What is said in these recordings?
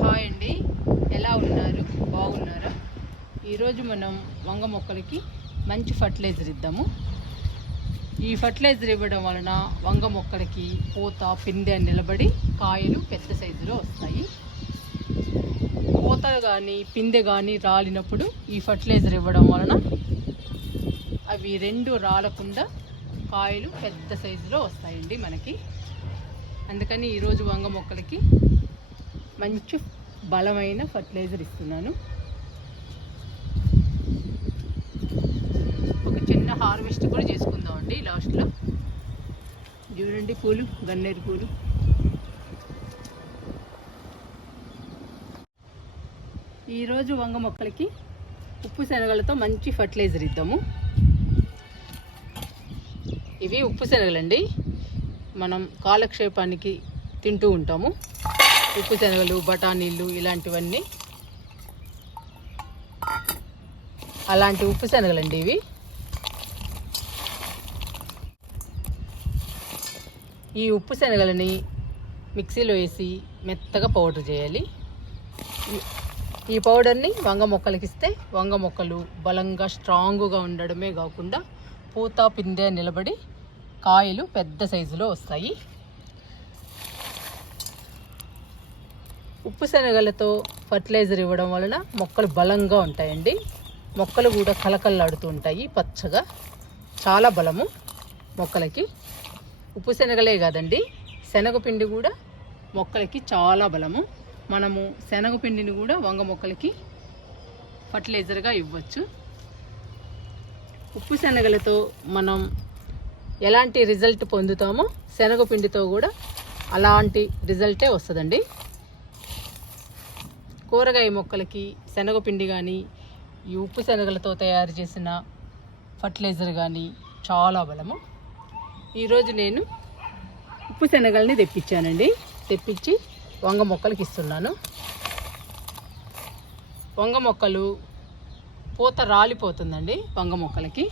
Hi అండి. ఎలా ఉన్నారు? బాగున్నారా? ఈరోజు మనం వంగ మొక్కలకి మంచి ఫర్టిలైజర్ ఇద్దాము. ఈ ఫర్టిలైజర్ ఇవ్వడం వలన వంగ మొక్కలకి పూత పిందె నిలబడి కాయలు పెద్ద సైజులో వస్తాయి. పూత కానీ పిందె కానీ రాలినప్పుడు ఈ ఫర్టిలైజర్ ఇవ్వడం వలన అవి రెండు రాలకుండా కాయలు పెద్ద సైజులో వస్తాయండి మనకి. అందుకని ఈరోజు వంగ మొక్కలకి మంచి బలమైన ఫర్టిలైజర్ ఇస్తున్నాను. ఒక చిన్న హార్వెస్ట్ కూడా చేసుకుందామండి లాస్ట్లో. చూడండి పూలు గన్నేరు పూలు. ఈరోజు వంగ మొక్కలకి ఉప్పు శనగలతో మంచి ఫర్టిలైజర్ ఇద్దాము. ఇవి ఉప్పు శనగలండి. మనం కాలక్షేపానికి తింటూ ఉంటాము. ఉప్పు శనగలు బఠానీలు ఇలాంటివన్నీ. అలాంటి ఉప్పు శనగలండి ఇవి. ఈ ఉప్పు శనగలని మిక్సీలో వేసి మెత్తగా పౌడర్ చేయాలి. ఈ- ఈ పౌడర్ని వంగ మొక్కలకి ఇస్తే వంగ మొక్కలు బలంగా స్ట్రాంగ్గా ఉండడమే కాకుండా పూత పిందె నిలబడి కాయలు పెద్ద సైజులో వస్తాయి. ఉప్పు శనగలతో ఫర్టిలైజర్ ఇవ్వడం వలన మొక్కలు బలంగా ఉంటాయండి. మొక్కలు కూడా కలకల్లాడుతూ ఉంటాయి పచ్చగా. చాలా బలము మొక్కలకి. ఉప్పు శనగలే కాదండి శనగపిండి కూడా మొక్కలకి చాలా బలము. మనము శనగపిండిని కూడా వంగ మొక్కలకి ఫర్టిలైజర్గా ఇవ్వచ్చు. ఉప్పు శనగలతో మనం ఎలాంటి రిజల్ట్ పొందుతామో శనగపిండితో కూడా అలాంటి రిజల్టే వస్తుందండి. కూరగాయ మొక్కలకి శనగపిండి కానీ ఈ ఉప్పు శనగలతో తయారు చేసిన ఫర్టిలైజర్ కానీ చాలా బలము. ఈరోజు నేను ఉప్పు శనగల్ని తెప్పించానండి. తెప్పించి వంగ మొక్కలకి ఇస్తున్నాను. వంగ మొక్కలు పూత రాలిపోతుందండి వంగ మొక్కలకి.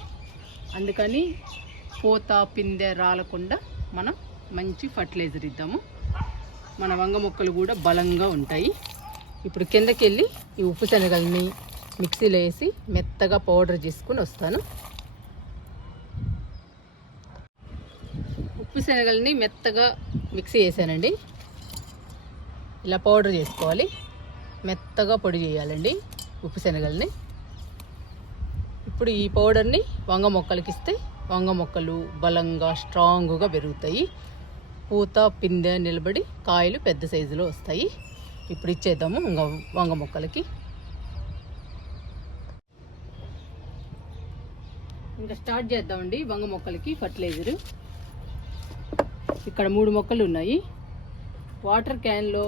అందుకని పూత పిందె రాలకుండా మనం మంచి ఫర్టిలైజర్ ఇద్దాము. మన వంగ మొక్కలు కూడా బలంగా ఉంటాయి. ఇప్పుడు కిందకి వెళ్ళి ఈ ఉప్పు శనగల్ని మిక్సీలో వేసి మెత్తగా పౌడర్ చేసుకుని వస్తాను. ఉప్పు శనగల్ని మెత్తగా మిక్సీ వేసానండి ఇలా పౌడర్ చేసుకోవాలి. మెత్తగా పొడి చేయాలండి ఉప్పు శనగల్ని. ఇప్పుడు ఈ పౌడర్ని వంగ మొక్కలకి ఇస్తే వంగ మొక్కలు బలంగా స్ట్రాంగ్గా పెరుగుతాయి. పూత పిందె నిలబడి కాయలు పెద్ద సైజులో వస్తాయి. ఇప్పుడు ఇచ్చేద్దాము వంగ వంగ మొక్కలకి ఇంకా స్టార్ట్ చేద్దామండి వంగ మొక్కలకి ఫర్టిలైజరు. ఇక్కడ మూడు మొక్కలు ఉన్నాయి. వాటర్ క్యాన్లో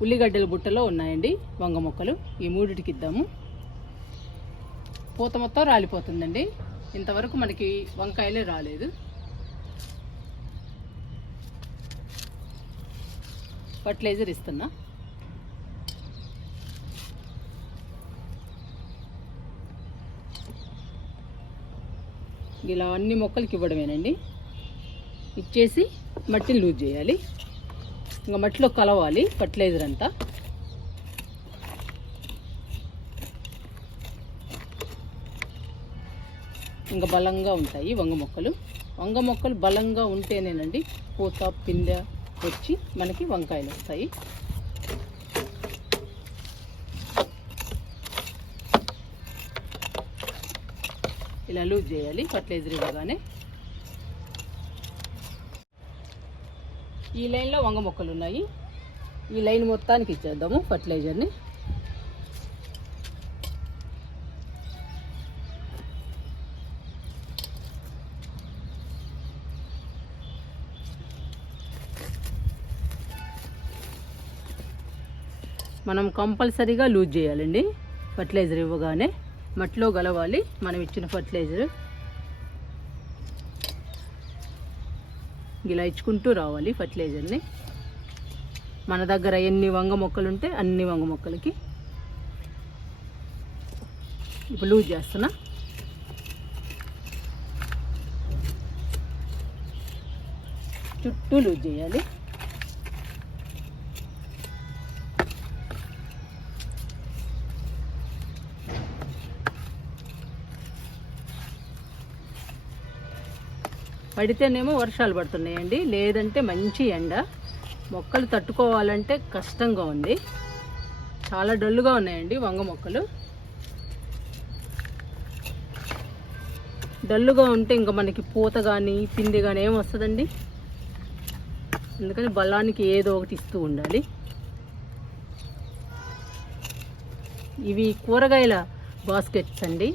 ఉల్లిగడ్డల బుట్టలో ఉన్నాయండి వంగ మొక్కలు ఈ మూడిటికి ఇద్దాము. పూత మొత్తం రాలిపోతుందండి. ఇంతవరకు మనకి వంకాయలే రాలేదు. ఫర్టిలైజర్ ఇస్తున్నా. ఇలా అన్ని మొక్కలకి ఇవ్వడమేనండి. ఇచ్చేసి మట్టిని లూజ్ చేయాలి. ఇంకా మట్టిలో కలవాలి ఫర్టిలైజర్ అంతా. ఇంకా బలంగా ఉంటాయి వంగ మొక్కలు. వంగ మొక్కలు బలంగా ఉంటేనేనండి పూత పిందె వచ్చి మనకి వంకాయలు వస్తాయి. ఇలా లూజ్ చేయాలి ఫర్టిలైజర్ ఇవ్వగానే. ఈ లైన్లో వంగ మొక్కలు ఉన్నాయి. ఈ లైన్ మొత్తానికి ఇచ్చేద్దాము ఫర్టిలైజర్ని మనం కంపల్సరీగా లూజ్ చేయాలండి. ఫర్టిలైజర్ ఇవ్వగానే మట్టిలో గలవాలి. మనం ఇచ్చిన ఫర్టిలైజర్ ఇలా ఇచ్చుకుంటూ రావాలి ఫర్టిలైజర్ని. మన దగ్గర ఎన్ని వంగ మొక్కలు ఉంటే అన్ని వంగ మొక్కలకి. ఇప్పుడు లూజ్ చేస్తున్నా. చుట్టూ లూజ్ చేయాలి. పడితేనేమో వర్షాలు పడుతున్నాయండి. లేదంటే మంచి ఎండ. మొక్కలు తట్టుకోవాలంటే కష్టంగా ఉంది. చాలా డల్లుగా ఉన్నాయండి వంగ మొక్కలు. డల్లుగా ఉంటే ఇంకా మనకి పూత కానీ పిండి కానీ ఏం వస్తుందండి? అందుకని బలానికి ఏదో ఒకటి ఇస్తూ ఉండాలి. ఇవి కూరగాయల బాస్కెట్స్ అండి.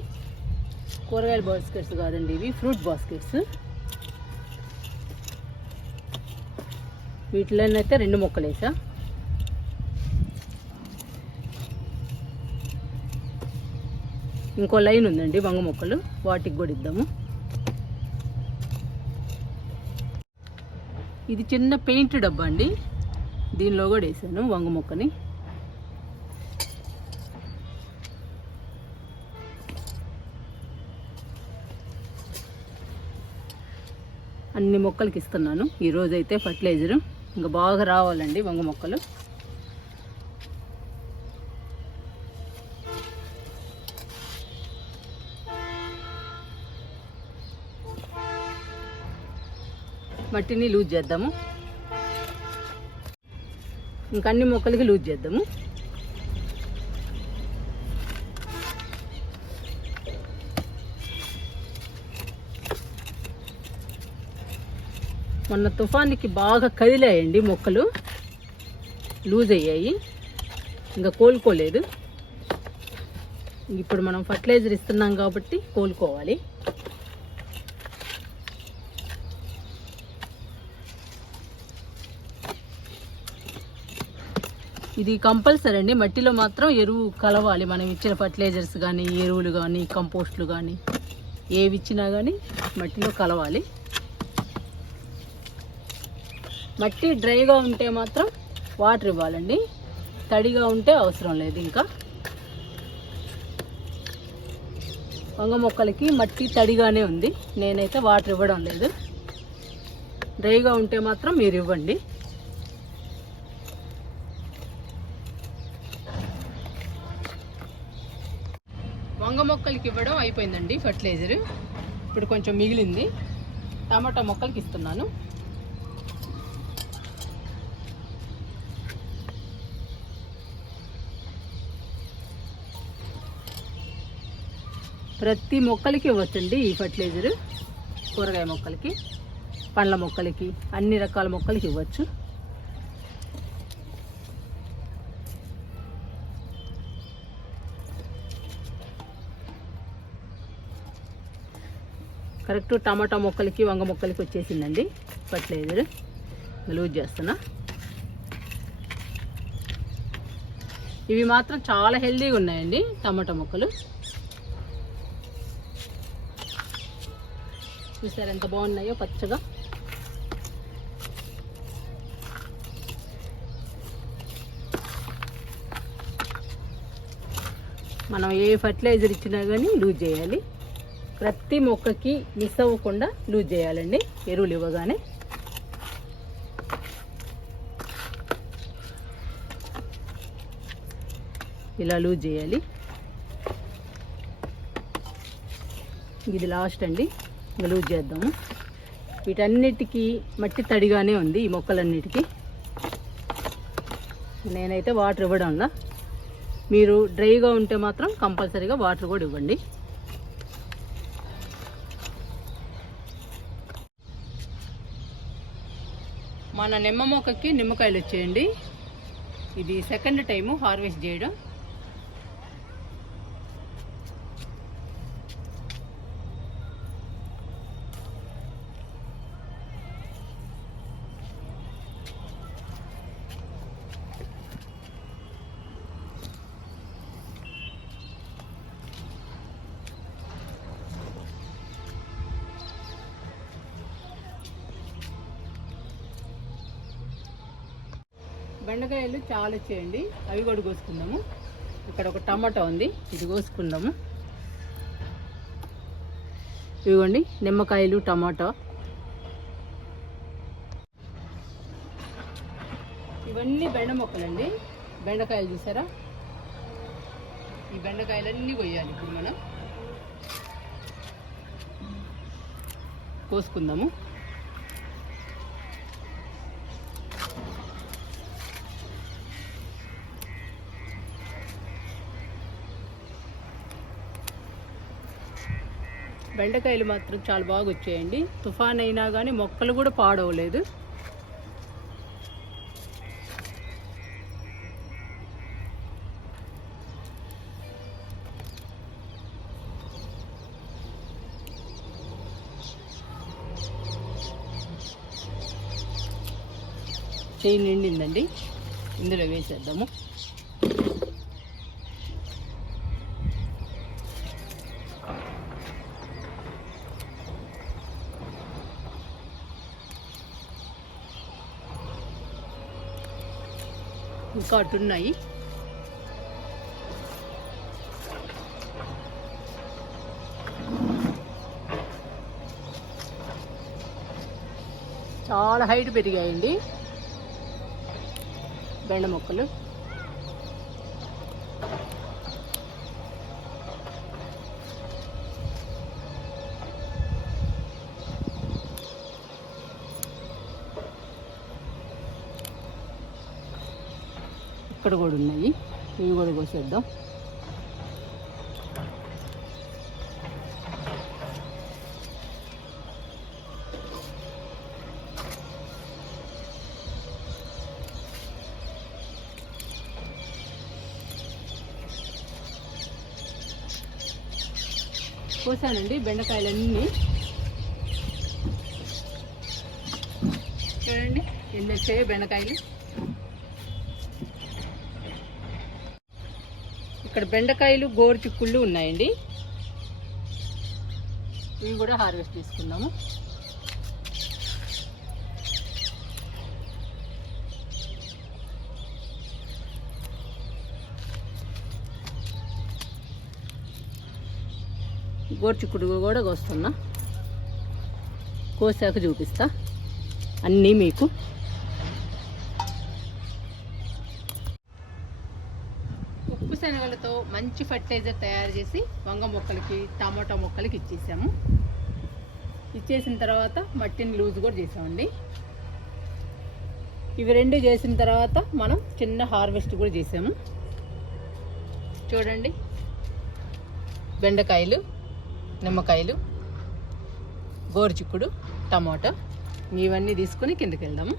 కూరగాయల బాస్కెట్స్ కాదండి ఇవి ఫ్రూట్ బాస్కెట్స్. వీటిలోనైతే రెండు మొక్కలు వేసా. ఇంకో లైన్ ఉందండి వంగ మొక్కలు. వాటికి కూడా ఇద్దాము. ఇది చిన్న పెయింట్ డబ్బా అండి. దీనిలో కూడా వేసాను వంగ మొక్కని. అన్ని మొక్కలకి ఇస్తున్నాను. ఈరోజైతే ఫర్టిలైజరు. ఇంకా బాగా రావాలండి వంగ మొక్కలు. మట్టిని లూజ్ చేద్దాము. ఇంకా అన్ని మొక్కలకి లూజ్ చేద్దాము. మొన్న తుఫానికి బాగా కదిలాయండి మొక్కలు. లూజ్ అయ్యాయి. ఇంకా కోలుకోలేదు. ఇప్పుడు మనం ఫర్టిలైజర్ ఇస్తున్నాం కాబట్టి కోలుకోవాలి. ఇది కంపల్సరీ అండి. మట్టిలో మాత్రం ఎరువు కలవాలి. మనం ఇచ్చిన ఫర్టిలైజర్స్ కానీ ఎరువులు కానీ కంపోస్ట్లు కానీ ఏవి ఇచ్చినా కానీ మట్టిలో కలవాలి. మట్టి డ్రైగా ఉంటే మాత్రం వాటర్ ఇవ్వాలండి. తడిగా ఉంటే అవసరం లేదు ఇంకా. వంగ మొక్కలకి మట్టి తడిగానే ఉంది. నేనైతే వాటర్ ఇవ్వడం లేదు. డ్రైగా ఉంటే మాత్రం మీరు ఇవ్వండి. వంగ మొక్కలకి ఇవ్వడం అయిపోయిందండి ఫర్టిలైజర్. ఇప్పుడు కొంచెం మిగిలింది. టమాటా మొక్కలకి ఇస్తున్నాను. ప్రతి మొక్కలకి ఇవ్వచ్చండి ఈ ఫర్టిలైజర్. కూరగాయ మొక్కలకి పండ్ల మొక్కలకి అన్ని రకాల మొక్కలకి ఇవ్వచ్చు. కరెక్ట్ టమాటా మొక్కలకి వంగ మొక్కలకి వచ్చేసిందండి ఫర్టిలైజర్. లూజ్ చేస్తున్నా. ఇవి మాత్రం చాలా హెల్దీగా ఉన్నాయండి టమాటా మొక్కలు. చూసారు ఎంత బాగున్నాయో పచ్చగా? మనం ఏ ఫర్టిలైజర్ ఇచ్చినా కానీ లూజ్ చేయాలి. ప్రతి మొక్కకి మిస్ అవ్వకుండా లూజ్ చేయాలండి ఎరువులు ఇవ్వగానే. ఇలా లూజ్ చేయాలి. ఇది లాస్ట్ అండి. ఇంకా లూజ్ చేద్దాము. వీటన్నిటికీ మట్టి తడిగానే ఉంది ఈ మొక్కలన్నిటికీ. నేనైతే వాటర్ ఇవ్వడంలా. మీరు డ్రైగా ఉంటే మాత్రం కంపల్సరీగా వాటర్ కూడా ఇవ్వండి. మన నిమ్మ మొక్కకి నిమ్మకాయలు వచ్చేయండి. ఇది సెకండ్ టైము హార్వెస్ట్ చేయడం. బెండకాయలు చాలా వచ్చేయండి. అవి కూడా కోసుకుందాము. ఇక్కడ ఒక టమాటా ఉంది. ఇది కోసుకుందాము. ఇవ్వండి నిమ్మకాయలు టమాటా. ఇవన్నీ బెండ మొక్కలండి. బెండకాయలు చూసారా? ఈ బెండకాయలన్నీ కొయ్యాలి ఇప్పుడు మనం. కోసుకుందాము. బెండకాయలు మాత్రం చాలా బాగా వచ్చాయండి. తుఫాన్ అయినా కానీ మొక్కలు కూడా పాడవలేదు. చేయి నిండిందండి. ఇందులో వేసేద్దాము. ఇంకా అటు ఉన్నాయి చాలా హైట్ పెరిగాయండి. బెండ మొక్కలు. ఇక్కడ కూడా ఉన్నాయి. ఇవి కూడా కోసేద్దాం. కోసానండి బెండకాయలన్నీ. చూడండి ఎన్ని వచ్చాయో బెండకాయలు. ఇక్కడ బెండకాయలు గోరు చిక్కుళ్ళు ఉన్నాయండి. ఇవి కూడా హార్వెస్ట్ తీసుకున్నాము గోరు కూడా కోస్తున్నా. కోసాక చూపిస్తా. అన్నీ మీకు ఉప్పు శనగలతో మంచి ఫర్టిలైజర్ తయారు చేసి వంగ మొక్కలకి టమాటా మొక్కలకి ఇచ్చేసాము. ఇచ్చేసిన తర్వాత మట్టిని లూజ్ కూడా చేసామండి. ఇవి రెండు చేసిన తర్వాత మనం చిన్న హార్వెస్ట్ కూడా చేసాము. చూడండి. బెండకాయలు నిమ్మకాయలు గోరుచిక్కుడు టమాటా ఇవన్నీ తీసుకొని కిందకి వెళ్దాము.